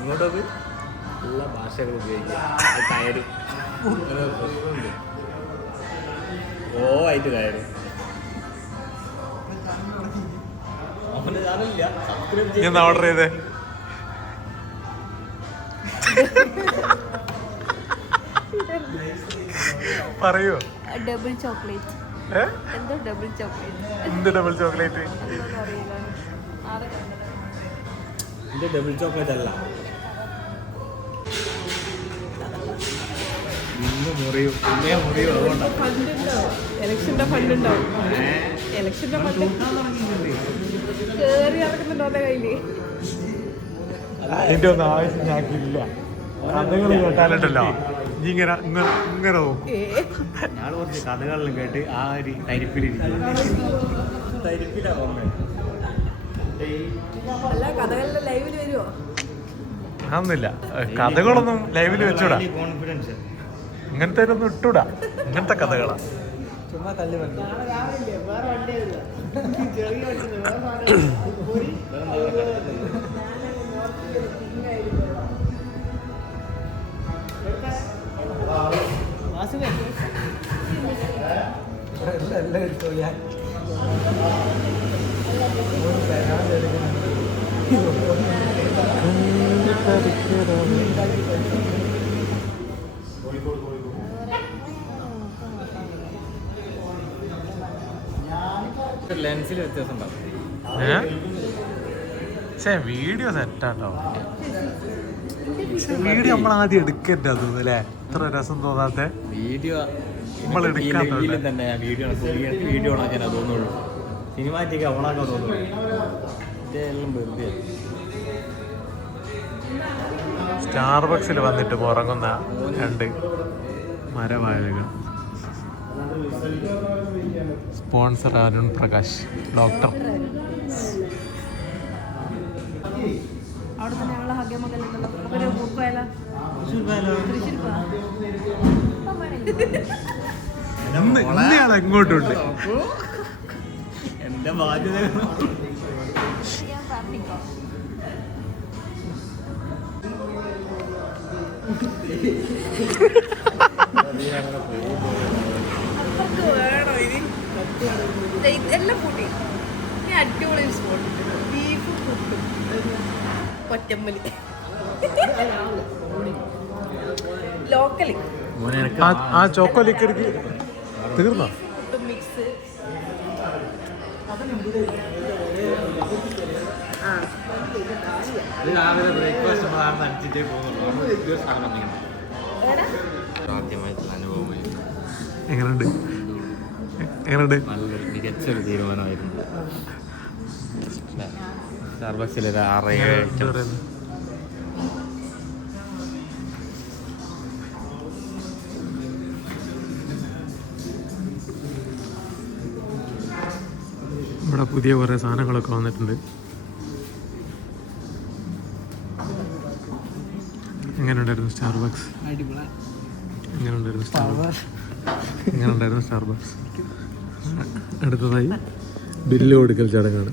ഇങ്ങോട്ടൊക്കെ എല്ലാ ഭാഷകളും ഉപയോഗിക്കാം. കയറ് പ്രശ്നമുണ്ട്. ആയിട്ട് കയറ് എന്താ ഓർഡർ ചെയ്തേ? പറയൂ. Double chocolate. എന്തോ ഡബിൾ ചോക്ലേറ്റ്. എന്ത് ഡബിൾ ചോക്ലേറ്റ്? ഇത് ഡബിൾ ചോക്ലേറ്റ് അല്ല. ഇന്ന് മുറിയും പിന്നെ മുറിയും. അതുകൊണ്ടാണ് എലക്ഷന്റെ ഫണ്ട് ഉണ്ടാവും. എലക്ഷന്റെ ഫണ്ട് കേറി ഇറക്കുന്നുണ്ടോ അവന്റെ കയ്യില്? അതിന്റെ ഒന്നും ആവശ്യം ഞങ്ങൾക്കില്ല. കഥകൾ കേട്ടാലുണ്ടല്ലോ ഇങ്ങനെ ഇങ്ങനെ നോക്കും. ഞാൻ കുറച്ച് കഥകളിലും കേട്ട് ആ ഒരു തരിപ്പിലിരിക്കും. അല്ല കഥകളിലെ ലൈവില് വരുമോ? അതൊന്നുമില്ല. കഥകളൊന്നും ലൈവില് വെച്ചൂടാ. കോൺഫിഡൻസ് ഇങ്ങനത്തെ ഒന്നും ഇട്ടൂടാ. ഇങ്ങനത്തെ കഥകളാ. ചുമ്മാ തല്ലി പറഞ്ഞു. എല്ലാം എടുത്തോ ഞാൻ ലെൻസിൽ വ്യത്യാസം ഉണ്ടാവും. വീഡിയോ സെറ്റാട്ടോ. വീഡിയോ നമ്മൾ ആദ്യം എടുക്കരുത് തോന്നുന്നു അല്ലേ? ഇത്ര രസം തോന്നാത്ത വീഡിയോ നമ്മൾ എടുക്കാൻ തന്നെ. വീഡിയോ ഓണാക്കാൻ തോന്നുള്ളൂ. സിനിമാറ്റിക്ക് ഓണാക്കാൻ തോന്നുള്ളൂ. എല്ലാം വെറുതെ. സ്റ്റാർബക്സിൽ വന്നിട്ട് ഉറങ്ങുന്ന 2 മരവാഴകൾ. Sponsor Arun Prakash doctor. അവിടെ തന്നെ ഞങ്ങളെ ഹഗ്യമകലുണ്ടല്ലോ. ഒരു ബുക്ക് പോയാലോ? ഇന്നയാൾ എങ്ങോട്ടുണ്ട്? എന്റെ ബാധ്യത വേണോ ഇനി? എല്ലാം കൂട്ടി അടിപൊളി സ്പോട്ട്. ബീഫ് കൂട്ടും ഒറ്റമ്പലി ലോക്കലി. ആ ചോക്കോലിക്കടിക്ക് തീർന്നോ? മിക്സ് രാവിലെ ബ്രേക്ക്ഫാസ്റ്റ് അടിച്ചിട്ടേ പോകുന്നുള്ളൂ. ആദ്യമായിട്ടുള്ള അനുഭവമായി. എങ്ങനെയുണ്ട്? എങ്ങനെയുണ്ട്? നല്ലൊരു മികച്ചൊരു തീരുമാനമായിരുന്നു. സ്റ്റാർബക്സിൽ 6 ഇവിടെ പുതിയ കുറേ സാധനങ്ങളൊക്കെ വന്നിട്ടുണ്ട്. എങ്ങനെയുണ്ടായിരുന്നു സ്റ്റാർബക്സ്? എങ്ങനെയുണ്ടായിരുന്നു സ്റ്റാർബക്സ്? അടുത്തതായി ബില്ല് കൊടുക്കൽ ചടങ്ങാണ്.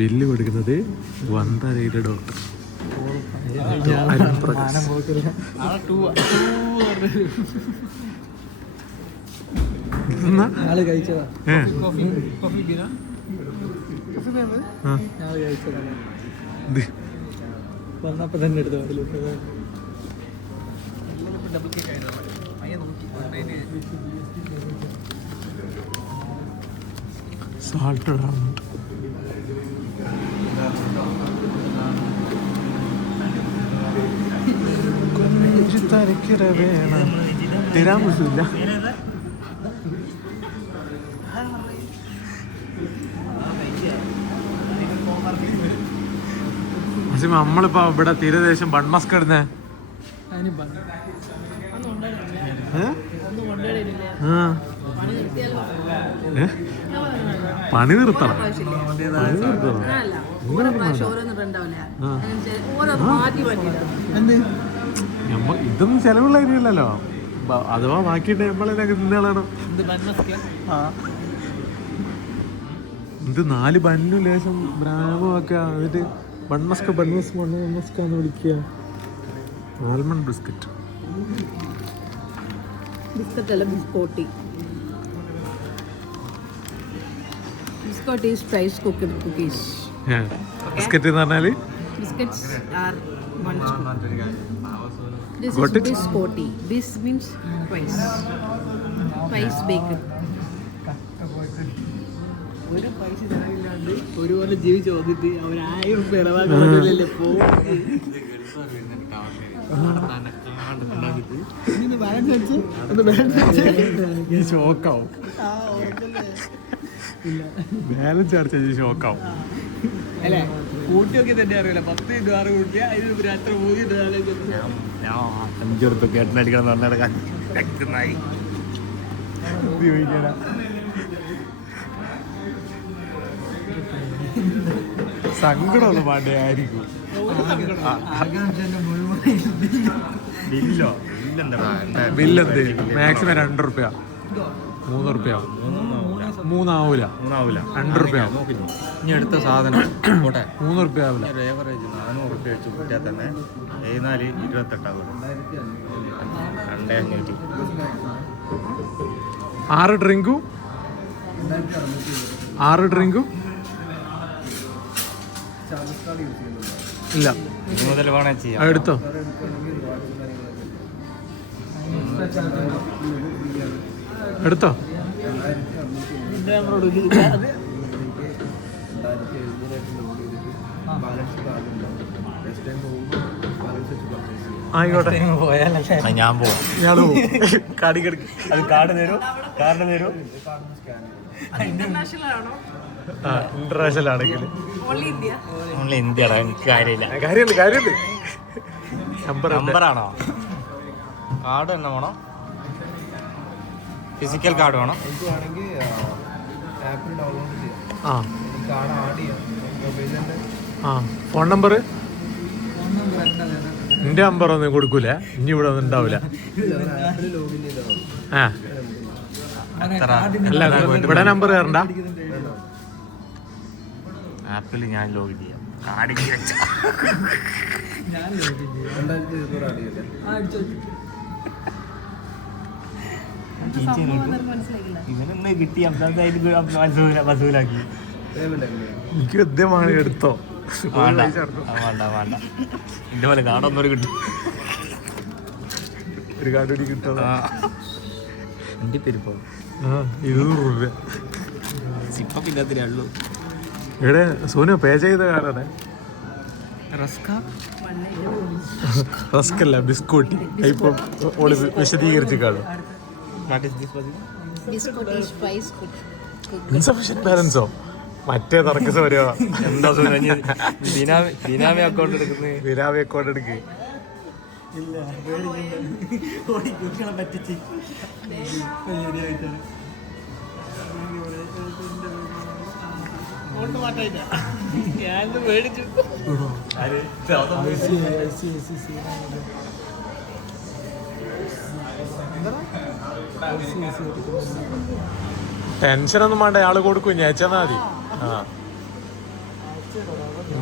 ബില്ല് കൊടുക്കുന്നത് വന്ദനയുടെ ഡോക്ടർ അരുൺ പ്രകാശ്. വന്നപ്പോ തന്നെ എടുത്തു. Salted almond. തിരാമിസുല്ല. നമ്മളിപ്പോ ഇവിടെ തീരദേശം ബൺമസ്ക് ഇടുന്നേ. പണി നിർത്തണം. ഇതൊന്നും ചെലവുള്ള കാര്യമല്ലല്ലോ. അഥവാ ബാക്കിയിട്ട് നമ്മളെല്ലാം തിന്നാളാണോ? ഇത് 4 ബന്നും ലേശം ബ്രാവോ ഒക്കെ എന്നിട്ട് ബൺമസ്കാന്ന് വിളിക്കുക. Almond biscuit. ബിസ്ക്കറ്റ് അല്ല, biscotti. Biscotti is spice cooked cookies. Biscuit എന്ന് പറഞ്ഞാല് biscuits are one scoop. This Got is it? biscotti. Bis means twice. Twice baked. ഒരു പൈസ ചെലവില്ലാണ്ട് ഒരുപോലെ ജീവിച്ചു വന്നിട്ട് അവർ 1000 രൂപ ഇളവാക്കാനല്ലേ പോകും. ഈ ഷോക്കാവും. ബാലൻസ് അടിച്ച ഷോക്കാവും അല്ലേ? കൂട്ടിയൊക്കെ തന്നെ അറിയില്ല. 10 രൂപ കൂട്ടിയ 5 രൂപ രാത്രി 3 5 ഉറുപ്പ് കേട്ടിനടിക്കണം എന്ന് പറഞ്ഞാൽ സങ്കടമൊന്നും പാണ്ടേ ആയിരിക്കും. ബില്ലോ ബില്ലെന്ത് മാക്സിമം 2 റുപ്യ 3 റുപ്യ 3 ആവൂല 2 റുപ്യ. ഇനി എടുത്ത സാധനം പോട്ടെ 3 റുപ്യ ആവില്ല. ഏവറേജ് 400 റുപ്യ വെച്ച് കൂട്ടിയാൽ തന്നെ 74 28 ആകും. 2500. 6 ഡ്രിങ്കും 6 ഡ്രിങ്കും ഇല്ല. മുതൽ വേണേൽ ചെയ്യാം. എടുത്തോ. എടുത്തോ. ആയിക്കോട്ടെ ഞാൻ പോകും. ഞാൻ പോവും. കാർഡ് കിടക്കും. അത് കാർഡ് തരൂ. International ആണോ? ഇന്റർനാഷണൽ ആണെങ്കിൽ Only India. നമ്മളെ ഇന്ത്യയുടെ എനിക്ക് കാര്യമില്ല. കാര്യമുണ്ട്. നമ്പറാണോ? കാർഡ് തന്നെ വേണോ? ഫിസിക്കൽ കാർഡ് വേണം. ഫോൺ നമ്പർ എന്റെ നമ്പർ ഒന്നും കൊടുക്കൂല. ഇനി ഇവിടെ ഒന്നും ഉണ്ടാവില്ല. അല്ല ഇവിടെ നമ്പർ തരണ്ട. ആപ്പിൽ ഞാൻ ലോഗിൻ ചെയ്യാം. കാർഡ് ഇവനെന്ന് കിട്ടി വസൂലാക്കി. എനിക്ക് കൃത്യമാണ് എടുത്തോ. വേണ്ട ഇന്റെ പോലെ കാർഡൊന്നും കിട്ടും. ഒരു കാർഡ് കൂടി കിട്ടും. എൻ്റെ പെരുപ്പോ 200 രൂപ ഇപ്പൊ പിന്നെ ഉള്ളൂ. ഇവിടെ സോനു പേ ചെയ്ത കാർഡാണ്. റസ്ക് അല്ല, ബിസ്കോട്ടി. ഇപ്പൊ വിശദീകരിച്ച് കാണും. Biscotti is twice cooked. Insufficient ബാലൻസോ മറ്റേ തർക്കസ് വരുവാ. എന്താ ദിനാമി അക്കൗണ്ട് എടുക്കുന്നത്? വിരാവി അക്കൗണ്ട് എടുക്ക്. പറ്റിച്ച് ഞാൻ മേടിച്ചു. ടെൻഷനൊന്നും വേണ്ട, ആള് കൊടുക്കും. ഞാൻ അയച്ചാ മതി.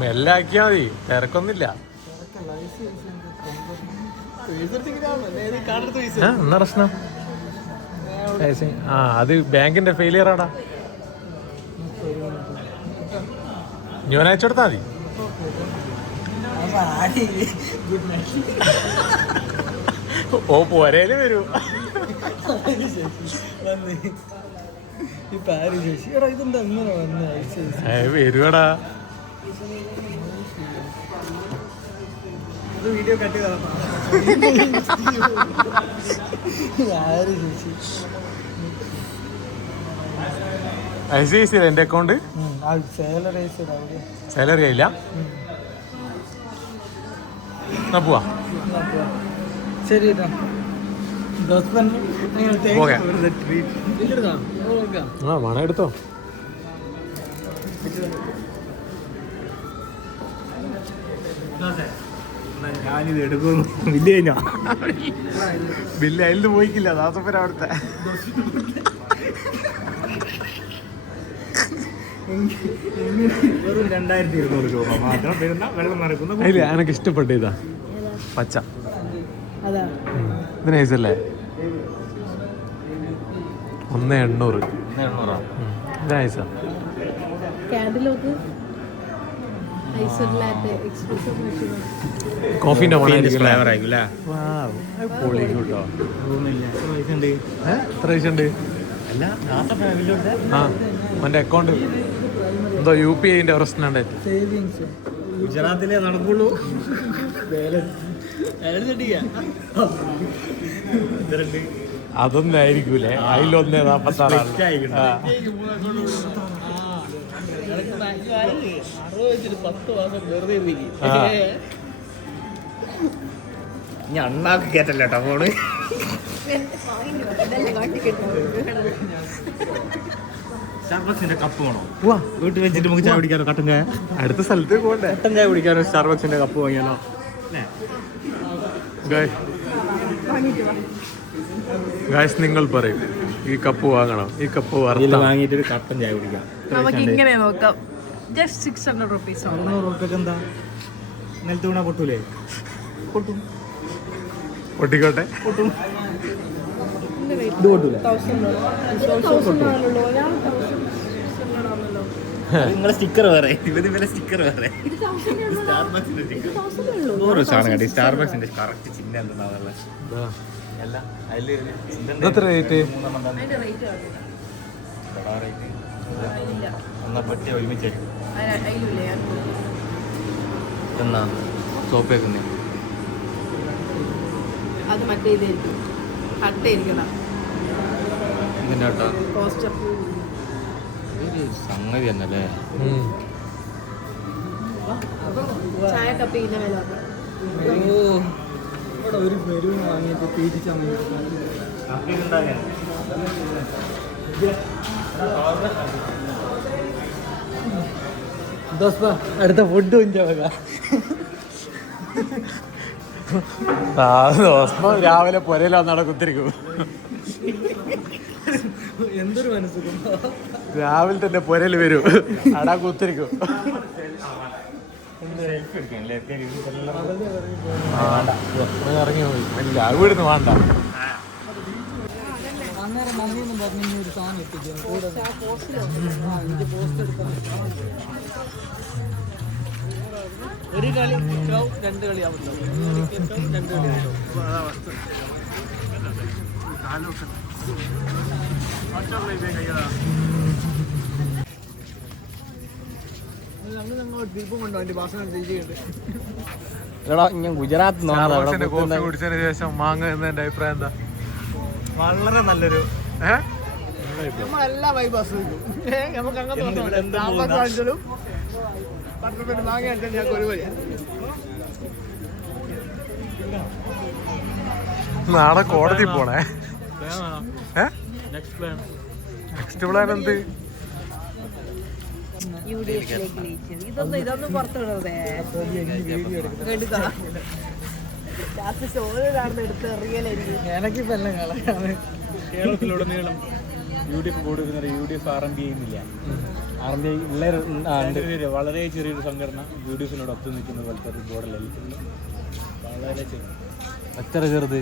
മെല്ലെ ആക്കിയാ മതി, തിരക്കൊന്നുമില്ല. എന്നാ പ്രശ്നം? അത് ബാങ്കിന്റെ ഫെയിലിയർ ആടാ. ഞാൻ അയച്ചു കൊടുത്താ മതി. ഓ പോരേല് വരൂ. വരുവാടാ. വീഡിയോ കട്ട് ICICI എന്റെ അക്കൗണ്ട് സാലറി ആയില്ല. എന്നാ പോവാ. ശരി ഓക്കെ. ആ വേണം എടുത്തോ. ഞാനിത് എടുക്കുന്നു ബില്ല് കഴിഞ്ഞോ? ബില്ല് അതിൽ പോയിക്കില്ല ദാസപ്പര അവിടുത്തെ. വെറും 2200 രൂപ മാത്രം വരുന്ന വെള്ളം നിറക്കുന്ന അതിൽ എനിക്ക് ഇഷ്ടപ്പെട്ട ഇതാ പച്ച. അതാ ഇത് നൈസല്ലേ? 1,800. ഇത് നൈസാ. ക്യാൻഡിലോക്ക് ഐസർലാറ്റ് എക്സ്പ്രഷൻ മെഷീൻ. കോഫിന്റെ ഫ്ലേവർ ആയിരിക്കും അല്ലേ? പൊളി കേട്ടോ. റൂമില്ല എത്ര പൈസ ഉണ്ട്? എത്ര പൈസ ഉണ്ട്? അല്ല ബില്ലുണ്ട്. ആ എൻ്റെ അക്കൗണ്ട് എന്തോ UPI പ്രശ്നമുണ്ടായിട്ട്. സേവിങ്സ് ഗുജറാത്തിലേ നടക്കുള്ളൂ. അതൊന്നും ആയിരിക്കൂലേ? അതിലൊന്നേ 46. 10 മാസം വെറുതെ ഞാൻ അണ്ണാക്ക് കേട്ടല്ലോ കേട്ടോ ഫോണ്. സ്റ്റാർബക്സിന്റെ കപ്പ് വേണോ? വീട്ടിൽ വെച്ചിട്ട് നമുക്ക് ചായ കുടിക്കാനോ? കട്ടൻ ചായ അടുത്ത സ്ഥലത്ത് പോകണ്ടേ? കട്ടൻ ചായ കുടിക്കാനോ സ്റ്റാർബക്സിന്റെ കപ്പ് വാങ്ങിയാലോ? ഗായ്സ് നിങ്ങൾ പറയും ഈ കപ്പ് വാങ്ങണം, ഈ കപ്പ് ഇതിൽ വാങ്ങിയിട്ട് ഒരു കട്ടൻ ചായ കുടിക്കാം. നമുക്ക് ഇങ്ങനെ നോക്കാം. Just 600 rupees. 600 റുപ്യക്ക് എന്താ നിലത്ത് വീണാ പൊട്ടൂലേ? പൊട്ടും. പൊട്ടിക്കോട്ടെ. ഇത് പൊട്ടൂലേ? നിങ്ങളെ സ്റ്റിക്കർ വേറെ, ഇവരെ സ്റ്റിക്കർ വേറെ. സ്റ്റാർബക്സിന്റെ സ്റ്റിക്കർ 100 സാധനം കണ്ടി. സ്റ്റാർബക്സിന്റെ കറക്റ്റ് ചിഹ്നം എന്താണുള്ളത്? അല്ല അതില് എത്ര റേറ്റ്? എന്നാ പറ്റിയ ഒരുമിച്ച് അതിലില്ലേ എന്നാ സോപ്പേക്കുന്നേ അത് മറ്റേ ഇതായിരിക്കും, കട്ടയിരിക്കണം. ഇതിൻ്റെ കേട്ടോ കോസ്റ്റർ സംഗതി തന്നെയല്ലേ. ചായ കപ്പ് ഇന്ന വില. ഇവിടെ ഒരു ബലൂൺ വാങ്ങിയിട്ട് തീറ്റിച്ചാൽ അടുത്ത ഫുഡ് രാവിലെ പൊരയിലാ നടക്കുത്തിരിക്കും. എന്തൊരു മനസ്സുഖം. രാവിലെ തന്നെ പൊരയിൽ വരും, അടാ കുത്തിരിക്കും. ഇറങ്ങി പോയി വീടുന്ന് വേണ്ട. അന്നേരം മമ്മിയൊന്നും പറഞ്ഞു ഒരു സാധനം എത്തിക്കും കൂടെ എനിക്ക് പോസ്റ്റ് എടുക്കാൻ. ഒരു കളി 2 കളി ആവുമല്ലോ. 2 കളി ട്രിപ്പ് കൊണ്ടോ എൻ്റെ ഭാഷണം ചെയ്യുന്നുണ്ട്. എടാ ഞാൻ ഗുജറാത്ത് കോഫി കുടിച്ചതിന് ശേഷം മാങ്ങ എന്നതിന്റെ അഭിപ്രായം എന്താ? വളരെ നല്ലൊരു നമ്മളെല്ലാ വൈബ് ആസ്വദിക്കും. നമുക്ക് അങ്ങനത്തെ വാങ്ങിച്ചാലും 10 രൂപ വാങ്ങി അടിച്ചാൽ ഞങ്ങൾക്ക് ഒരു വഴി. നാളെ കോടതി പോണേ. നെക്സ്റ്റ് പ്ലാൻ എന്ത്? ഇതൊന്നും പുറത്തു വിടരുതേ. എടുത്ത് എറിയലായിരിക്കും. എനിക്കിപ്പോ എല്ലാം കളയാണ്. കേരളത്തിലുടനീളം UDF കൊടുക്കുന്നത് UDF RMP ചെയ്യുന്നില്ല. RMP വളരെ ചെറിയൊരു സംഘടന UDFിനോട് ഒത്തു നിൽക്കുന്ന പോലത്തെ ഒരു ബോർഡിൽ വളരെ ചെറിയ. എത്ര ചെറുത്?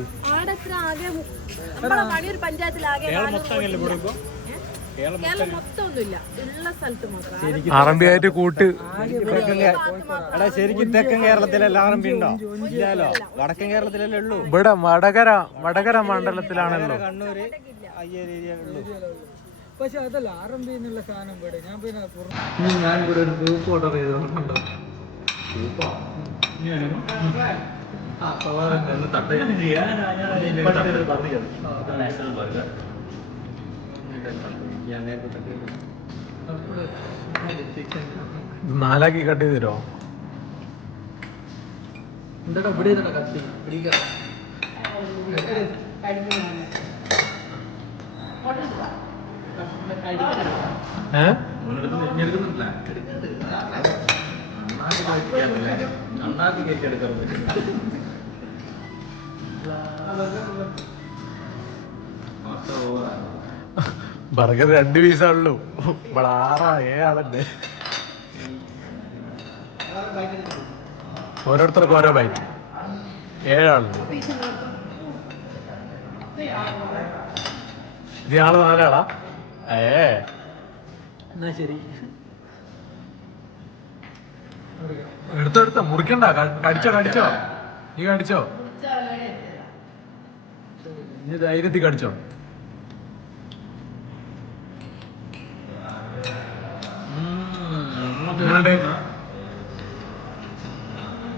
കേരളം മൊത്തം അങ്ങല്ലേ കൊടുക്കും? RMP ആയിട്ട് കൂട്ട്. എടാ ശരിക്കും തെക്കൻ കേരളത്തിലല്ല RMP ഉണ്ടോ? ഇല്ലല്ലോ, വടക്കൻ കേരളത്തിലല്ലേ ഉള്ളൂ. ഇവിടെ വടകര മണ്ഡലത്തിലാണല്ലോ. കണ്ണൂര് ഏരിയ ഉള്ളൂ. പക്ഷെ അതല്ല RMP എന്നുള്ള സാധനം ഇവിടെ ഞാൻ പിന്നെ ഞാൻ ഇവിടെ ഒരു ഗ്രൂപ്പ് ഓർഡർ ചെയ്തോണ്ടോ. നാലാക്കി കട്ട് ചെയ്ത് തരുമോ? എന്താ ഇവിടെ കത്തി പിടിക്കാം. അണ്ണാക്ക് കയറ്റി എടുക്കാൻ പറ്റും. ബർഗർ 2 പീസാണല്ലോ. ഇവിടെ 6 7 ഓരോരുത്തർക്കും ഓരോ ബൈറ്റ്. 7 ആളുണ്ട്. ഇയാള് 4 ആളാ? എന്നാ ശരി. എടുത്തെടുത്ത മുറിക്കണ്ട. കടിച്ചോ നീ കടിച്ചോ, നീ ധൈര്യത്തിൽ കടിച്ചോ.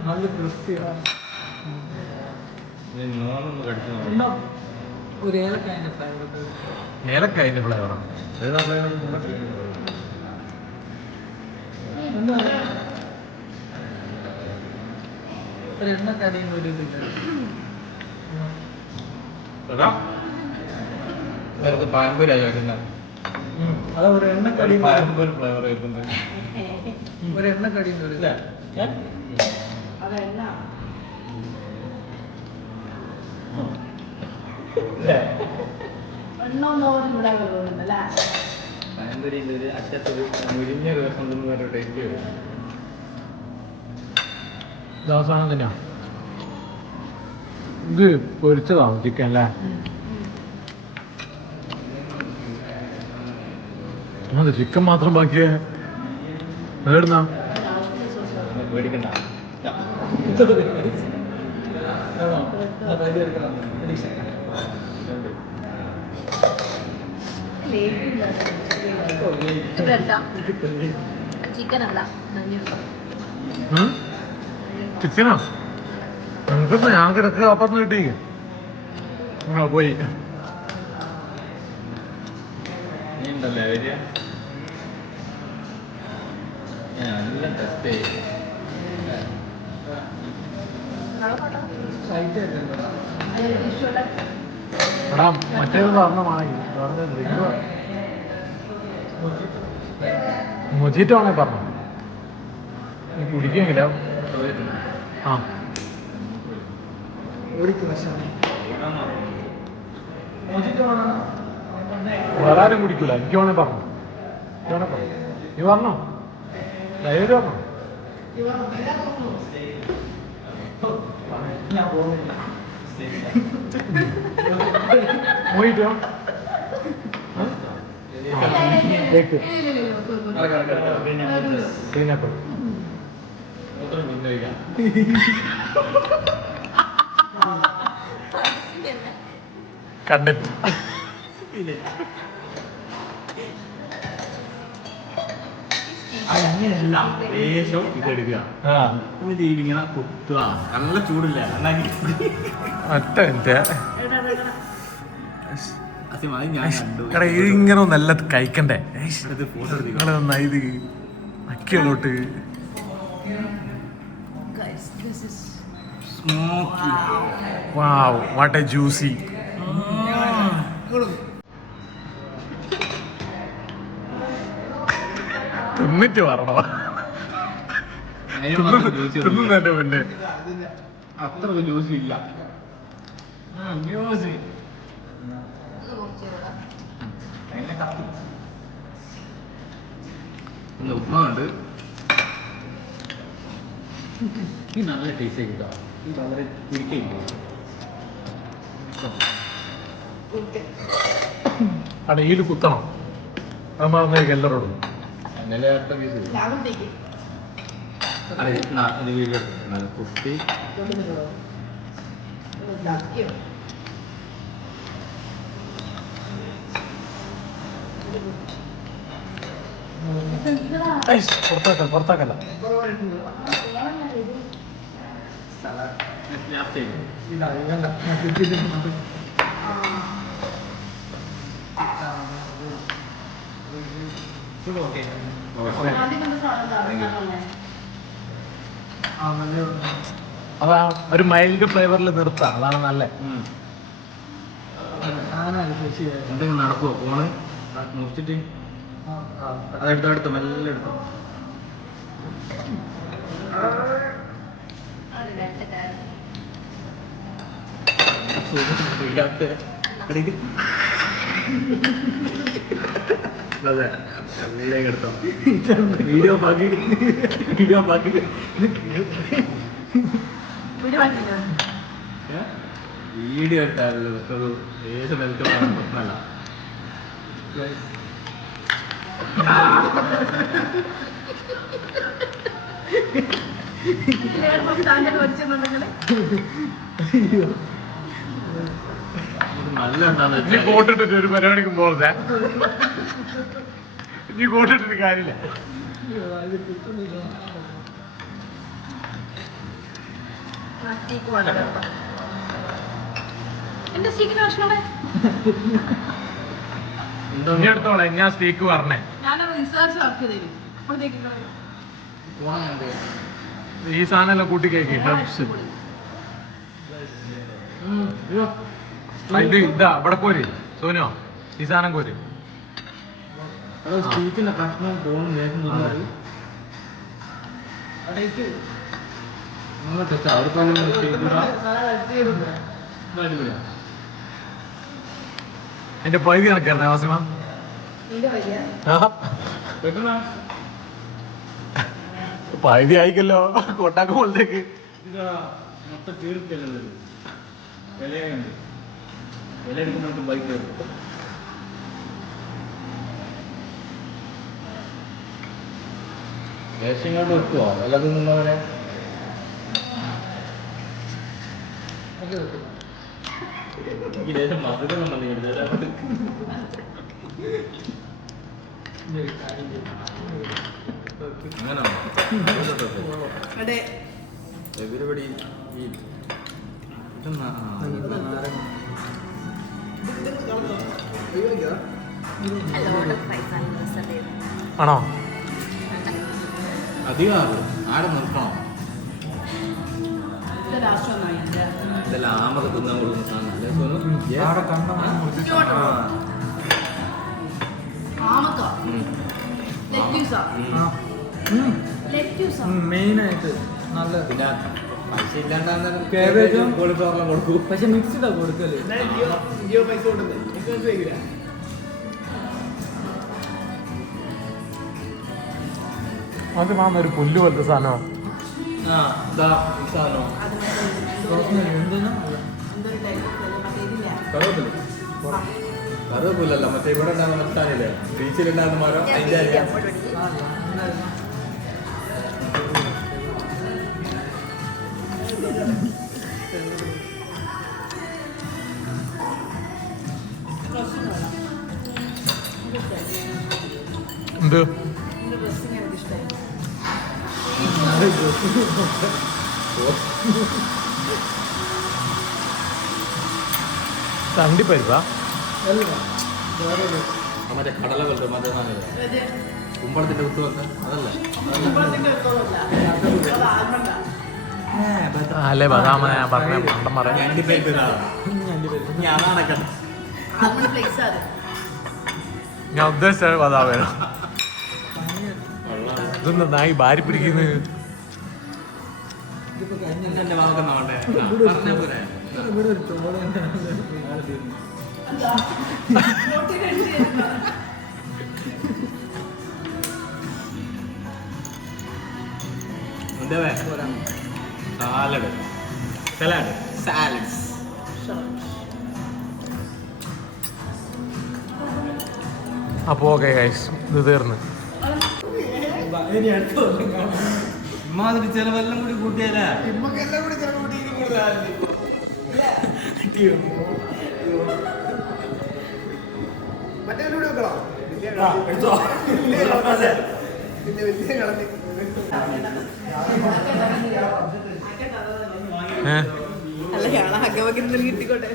നല്ല ക്രിസ്പിയാണ്. ഒരു ഏലക്കായതിന്റെ ഫ്ലേവർ. ഏലക്കായതിന്റെ ഫ്ലേവറാണ്. ഒരു എണ്ണക്കടിയും ഒരു ഇതില്ല. പാമ്പൂരായി വരുന്നത്. അതാ ഒരു എണ്ണക്കടി പാമ്പൂർ ഫ്ലേവർ വരുന്നത്. ഒരു എണ്ണക്കടിയും ഒരു ഇല്ല പാമ്പൂരിന്റെ ഒരു അറ്റത്തൊരു മുരിഞ്ഞ ദിവസം ഒരു ടേസ്റ്റ് വരും. സാധനം തന്നെയാ. ഇത് പൊരിച്ചതാണ് ചിക്കൻ അല്ലേ? അത് ചിക്കൻ മാത്രം ബാക്കിയേ എവിടുന്നാ? പേടിക്കണ്ട. ചിക്കൻ അല്ല, ചിക്കനാ? എനിക്കിപ്പോ ഞാൻ കിടക്കുക അപ്പുറത്ത് കിട്ടി പോയി. നീ ഉണ്ടല്ലേ വരിക? നല്ല ടെസ്റ്റ് ചെയ്യും. എടാ മറ്റേത് പറഞ്ഞ മൊജിറ്റോ ആണേ പറഞ്ഞു. നീ കുടിക്കുമെങ്കിലോ? ആ വേറെ ആരും കുടിക്കൂല. എനിക്ക് വേണേ പറഞ്ഞു. നീ പറഞ്ഞോ, ധൈര്യം പറഞ്ഞോ. പോയിട്ടോ കണ്ടിട്ട് അങ്ങനെയല്ല, ലേശം ഇതെടുക്കുക, ഇതിങ്ങനെ കുത്തുക. നല്ല ചൂടില്ല. ഒറ്റ മിനിറ്റ്. അത് ഞാൻ കണ്ടു. എടാ ഇതിങ്ങനെ നല്ല കഴിക്കണ്ടേ? ഫോട്ടോ നിങ്ങളെ നന്നായി ഇത് അക്കിയോട്ട്. വാവ്, വാട്ട് എ ജ്യൂസി. തിന്നിട്ട് പറഞ്ഞോ, തിന്നുന്നതിന്റെ മുന്നേ. അത്ര ജ്യൂസ് ഇല്ല. ജ്യൂസ് ഉപ്പുണ്ട്. ഈ നല്ല ടേസ്റ്റ് കിട്ടോ. ഈ വളരെ കുടിക്കില്ല. അടയിൽ കുത്തണം. അമ്മ എല്ലാരോടും ഇന്നലെ അടുത്ത പീസ് കുത്തി പുറത്താക്കല്ല. അതാ ഒരു മൈൽഡ് ഫ്ലേവറിൽ നിർത്താം, അതാണ് നല്ല. എന്തെങ്കിലും നടക്കുവോ? ഫോണ് മുറിച്ചിട്ട് അതെടുത്തോ, മെല്ലെ എടുത്തോ. അതെ എല്ലാം എടുത്തോ വീഡിയോ ബാക്കി വീഡിയോ എടുത്താലോ ഒരു ഏത് നിലത്തുള്ള പ്രശ്നമല്ല. നല്ല നീ കോട്ടിട്ടിട്ട് ഒരു പരിപാടിക്കും പോകരുതേ. നീ കോട്ടിട്ടിട്ട് കാര്യമില്ല. നീ എടുത്തോളെ ഞാൻ സ്റ്റേക്ക് പറഞ്ഞേ. ഈ സാധനം കൂട്ടി കേക്ക് ഇത് ഇതാ ഇവിടെ പോര് സോനോ ഈ സാധനം പോര്. സ്റ്റീക്കിന്റെ കഷ്ണം തോന്നുന്നു എന്റെ പൈതി കണക്കാണ് വാസിമ. പൈതി ആയിക്കല്ലോ കൊട്ടാക്കുമ്പോഴത്തേക്ക്. മൊത്തം തീർക്കലുള്ളത് വിലയുണ്ട്. വില എടുക്കുമ്പോൾ ബൈക്ക് ദേശങ്ങോട്ട് വെക്കുവോ വില തിന്നുന്നവരെ? മധുരം എവരിബഡി ആണോ? അധികം ആടെ നിർത്തണം. ഇതെല്ലാം ആമൊക്കെ തിന്നാൻ കൊടുക്കുന്ന സാധനം. മെയിനായിട്ട് നല്ല പിന്നെ പൈസ ഇല്ലാണ്ടാകുന്ന കാബേജും കോളിഫ്ലവറിലും കൊടുക്കും. പക്ഷെ മിക്സ്ഡാ കൊടുക്കല്. ജിയോ പൈസ കൊടുക്കുന്നത് അത് മാമ ഒരു പുല്ല് പോലത്തെ സാധനമാണ്. കറുവപ്പുല്ലല്ല മറ്റേ ഇവിടെ ഉണ്ടാകുന്ന മറ്റാനില്ലേ ബീച്ചിലുണ്ടാകുന്ന മരം അതിന്റെ എന്ത് തണ്ടിപ്പരിപ്പാ? മറ്റേ കടല പോലത്തെ മറ്റേ കുമ്പളത്തിന്റെ കുത്തുവൊക്കെ അതല്ല അല്ലേ ബദാമ ഞാൻ പറഞ്ഞ പണ്ടം പറയാം. ഞാൻ ഉദ്ദേശിച്ച ബദാമേനോ? ഇതൊന്നും നായി ഭാരി പിടിക്കുന്നത്. എന്റെ ഭാഗം നോട്ടെ പറഞ്ഞ പോലെ സാലഡ് സലാഡ് സാലഡ്സ്. അപ്പോൾ ഓക്കെ ഗൈസ് ഇത് തീർന്ന്. ഇമാതിരി ചെലവെല്ലാം കൂടി കൂട്ടിയാലേ അല്ല ഞാൻ അകവക്ക് കിട്ടിക്കോട്ടെ.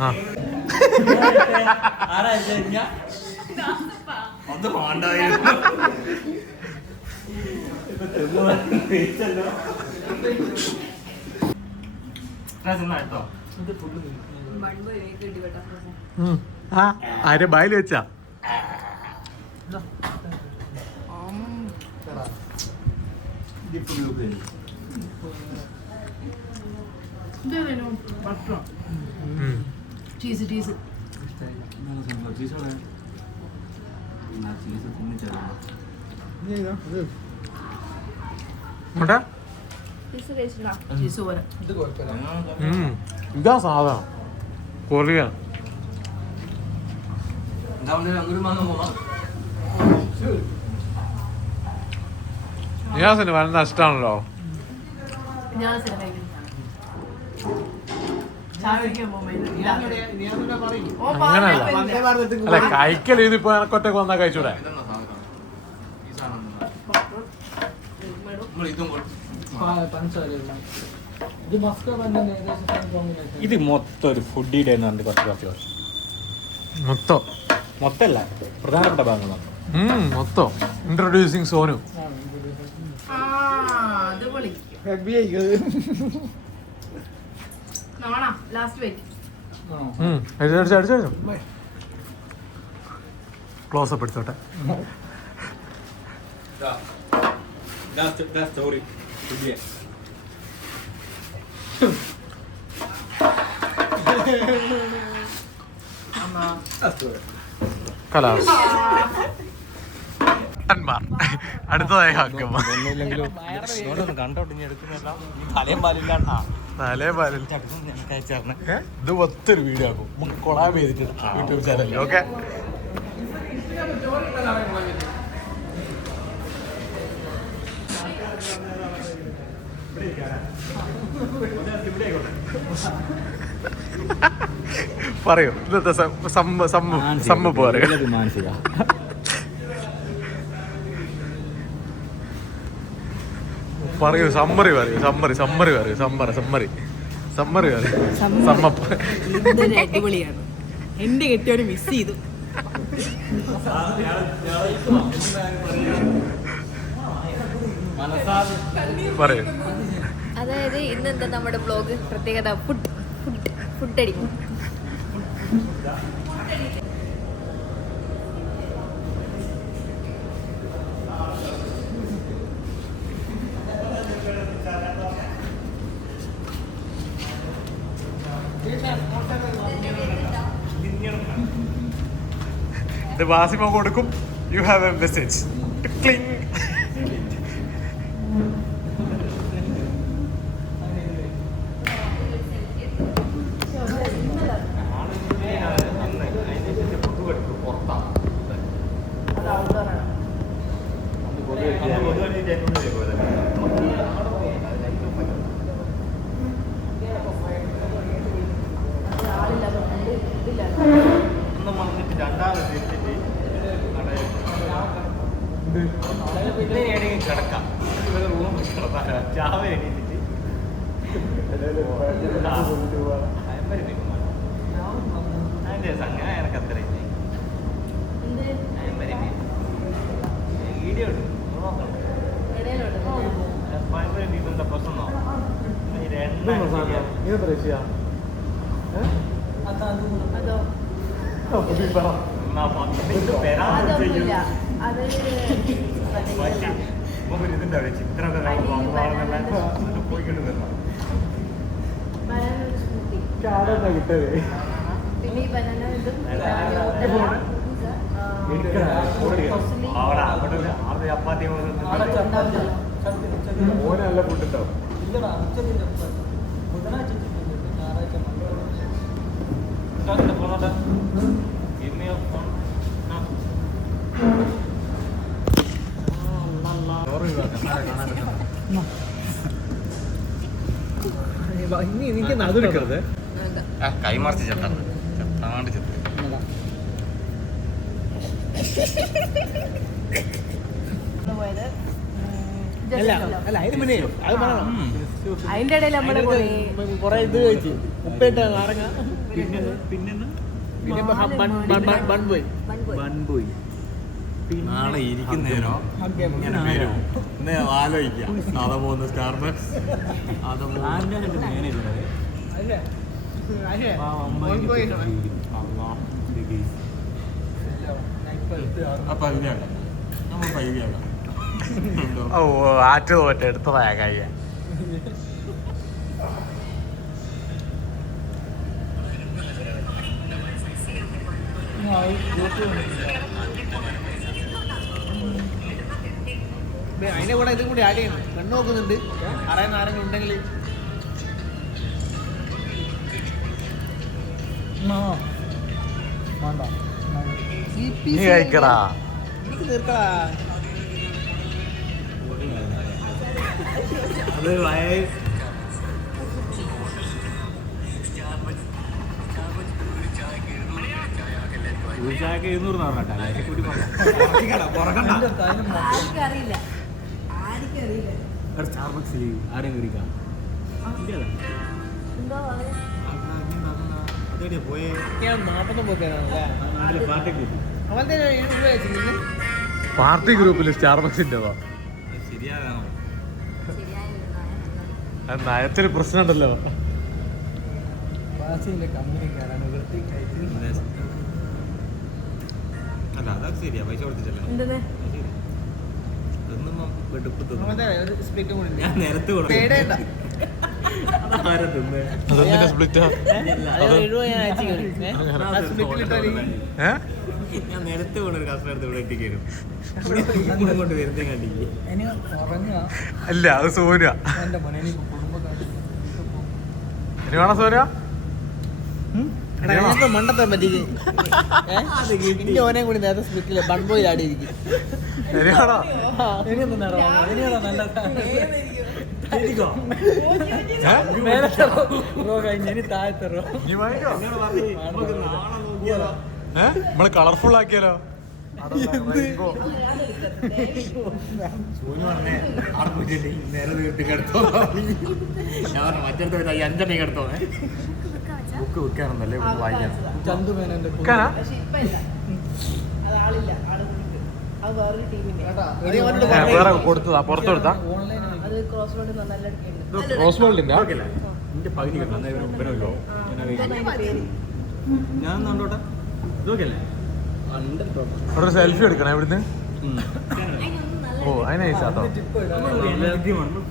ആ ഒന്ന് വേണ്ടായിരുന്നു. ആരെ ബായിൽ വെച്ചാ? ചീസ് ചീസ് ചീസ് പോലെ ഇതാ സാധനം കൊറിയ നിയാസിന് വൻ നഷ്ടമാണല്ലോ. ഞാൻ കഴിക്കും ചായ കുടിക്കാൻ അങ്ങനല്ല അല്ല കഴിക്കൽ ഇതിപ്പോ എനക്കൊറ്റക്ക് വന്നാ കഴിച്ചൂടെ? ഇത് മൊത്തം ഒരു ഫുഡിയുടെ എന്ന് പറഞ്ഞിട്ട് കുറച്ച് മൊത്തം മൊത്തമല്ല പ്രധാനപ്പെട്ട ഭാഗങ്ങളാണ്. മൊത്തം ഇൻട്രൊഡ്യൂസിങ് സോനു. അടിച്ചോ ക്ലോസപ്പ് എടുത്തോട്ടെ. കലാസ് അടുത്തതായി ഹാക്കം ഇത് ഒത്തൊരു വീഡിയോ ആക്കും നമുക്ക് കൊളാബ് ചെയ്തിട്ട് യൂട്യൂബ് ചാനലിൽ. ഓക്കെ പറയൂ ഇന്നത്തെ സമ്മ പറയൂ. പറയൂ സമ്മറി പറയൂ സമ്മറി പറയൂ സമ്മറി പറയൂ സമ്മപ്പ്. അടിപൊളിയാണ്. എന്റെ കെട്ടിയവര് മിസ് ചെയ്തു. പറയൂ. അതായത് ഇന്നെന്താ നമ്മുടെ ബ്ലോഗ് പ്രത്യേകത ഫുഡ് അടിക്കും. ഇത് വാസിമ കൊടുക്കും. You have A message. Cling. കിടക്കാം ചാവ എണീറ്റിട്ട് അതിന്റെ സംഗതി എനിക്ക് അത്ര വീഡിയോ ഉണ്ട് ഭയങ്കര ബീഫിന്റെ പ്രശ്നമോ ഇതുണ്ടാവില്ല ചിത്രമൊക്കെ പോയിക്കൊണ്ട് വരണം. കിട്ടത് അവിടെ അങ്ങോട്ട് ചപ്പാത്തി ഓന് നല്ല ഫുഡ് ഉണ്ടാവും. അതെടുക്കരുത് കൈമാർച്ച് ചെത്താണ് ചെത്താണ്ട് ചെത്ത്. അതിന്റെ ഇടയിൽ നമ്മള് കൊറേ ഇത് കഴിച്ചു ഉപ്പിട്ട നാരങ്ങ ബൺപോയി നാളെ ഇരിക്കുന്നേരോ ഇങ്ങനെ വരും ഇന്ന് ആലോചിക്കാം. നാളെ പോകുന്ന സ്റ്റാർബക്സ് അപ്പൊ അതിനാക്കാം നമ്മൾ പൈവിയാക്കാം. ഓ ആറ്റ് തോറ്റ എടുത്തതായ കയ്യ അതിന്റെ കൂടെ ഇതും കൂടി ആഡ് ചെയ്യണം. പെണ്ണ് നോക്കുന്നുണ്ട്, അറിയുന്ന ആരെങ്കിലും ഉണ്ടെങ്കിൽ. നീ കഴിക്കടാ. എനിക്ക് തീർക്കടാ. അത് വയ- ഒരു ചായക്ക് 200 പറഞ്ഞാ ലേശം കൂടി അറിയില്ല സ്റ്റാർബക്സിൽ ആരെയും കയറിക്കാം അതെവിടെയാ പോയേ? ഞാൻ 40 പോക്കാണല്ലേ. നാട്ടിലെ പാർട്ടിക്ക് അവന്റെ വെച്ചിട്ടില്ലേ? പാർട്ടി ഗ്രൂപ്പിൽ സ്റ്റാർബക്സിന്റെ ശരിയാകാണോ? നയത്തിന് പ്രശ്നമുണ്ടല്ലോ. അല്ല അതൊക്കെ ശരിയാ, പൈസ കൊടുത്തിട്ടല്ലേ. എന്തെന്ന് ഇതൊന്നും വെടുപ്പ് തിന്നു. അവന്റെ ഒരു സ്പ്ലിറ്റും കൂടി ഉണ്ട്. ഞാൻ നിരത്ത് പേടേണ്ട. അതാരാ തിന്നേ? അതെന്തിനാ സ്പ്ലിറ്റാ? അത് 70 ഞാൻ അയച്ചിട്ടുണ്ട്. ആ സ്പ്ലിറ്റിലിട്ടാൽ ഞാൻ നിരത്ത് കൊണ്ട് ഒരു കസ്റ്റമർ എടുത്ത് ഇവിടെ എത്തിക്കരും കൊണ്ട് വരുന്നേ കണ്ടില്ലേ? അല്ല അത് സോന. ഇനി വേണം സോന? ഞങ്ങൾക്ക് മണ്ടത്തെ പറ്റിക്ക്. ഇന്റെ ഓനെ കൂടി നേരത്തെ സ്പ്ലിറ്റില് ബൺബോയിൽ ആടിയിരിക്കും. ഇനി വേണോ? ഇനി വാങ്ങിക്കോ. നമ്മള് കളർഫുൾ ആക്കിയാലോ? സോനു പറഞ്ഞേ അവിടെ പോയിട്ട് നേരെ തീർത്ത് കിടത്തോ. ഞാൻ പറഞ്ഞു മറ്റടുത്ത് 5 കിടത്തോ. ബുക്ക് വെക്കാണെന്നല്ലേ വായിക്കാൻ. വെക്കാനാ? പക്ഷെ ഇപ്പൊ ഇല്ല. അത് ആളില്ല, ആള് വിളിക്കും. അത് വേറൊരു ടീമിന്റെ വേറെ കൊടുത്തതാ, പുറത്ത് കൊടുത്താ? അത് ക്രോസ് റോഡ് നല്ല എടുക്കുന്നുണ്ട്. റോസ് വേൾഡിന്റെ എന്റെ പകുതി കിട്ടണം, അന്നേരം ഉപ്പനല്ലോ ഞാൻ കണ്ടോട്ടെ. ഇതൊക്കെ അല്ലേ ഒരു സെൽഫി എടുക്കണേ ഇവിടുന്ന്. ഓ അതിന് നൈസാട്ടോ.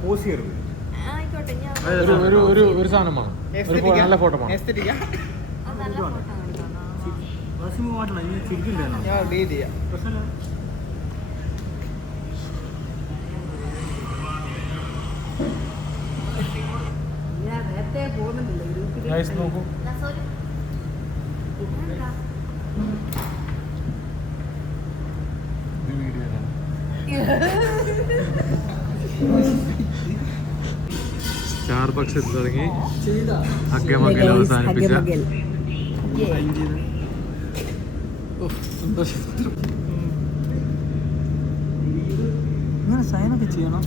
പോസ് ചെയ്യരുത്. ആയിക്കോട്ടെ ഞാൻ ഒരു സാധനം വേണം, നല്ല ഫോട്ടോ വേണം. എസ്തെറ്റിക്കാ? അത് നല്ല ഫോട്ടോ എടുക്കണം. ചിരിക്കണ്ടോ? ഞാൻ ഡിലീറ്റ് ചെയ്യാം. പ്രശ്നമില്ല. ഞാൻ നേരത്തെ പോകുന്നുണ്ടല്ലോ ഗ്രൂപ്പിൽ. Guys, നോക്കൂ. നസോല് ഇത് വീഡിയോ ആണ്. സ്റ്റാർബക്സ് തുടങ്ങി അഗ്ഗമഗൽ അവസാനിപ്പിച്ച ഇങ്ങനെ സൈനൊക്കെ ചെയ്യണം.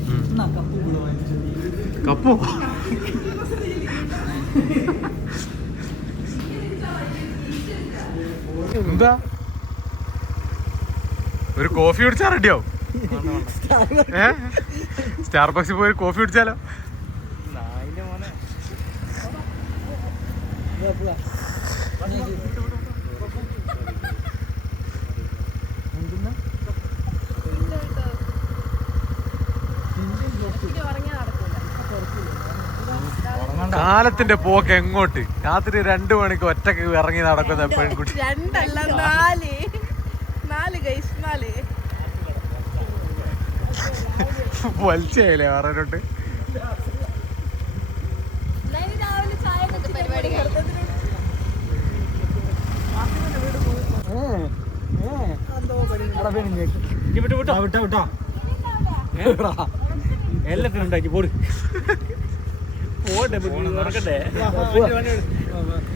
കപ്പോ എന്താ ഒരു കോഫി കുടിച്ചാ റെഡിയാവും. സ്റ്റാർബക്സിൽ പോയി കോഫി കുടിച്ചാലോ? കാലത്തിന്റെ പോക്ക് എങ്ങോട്ട്? രാത്രി 2 മണിക്ക് ഒറ്റക്ക് ഇറങ്ങി നടക്കുന്ന പെൺകുട്ടി. 2 അല്ല 4 ഗൈസ് 4. വലിച്ചായില്ലേ പറഞ്ഞോട്ട്. രാവിലെ ചായ പരിപാടി എല്ലാത്തിനും ഉണ്ടാക്കി പോട് പോട്ടെ.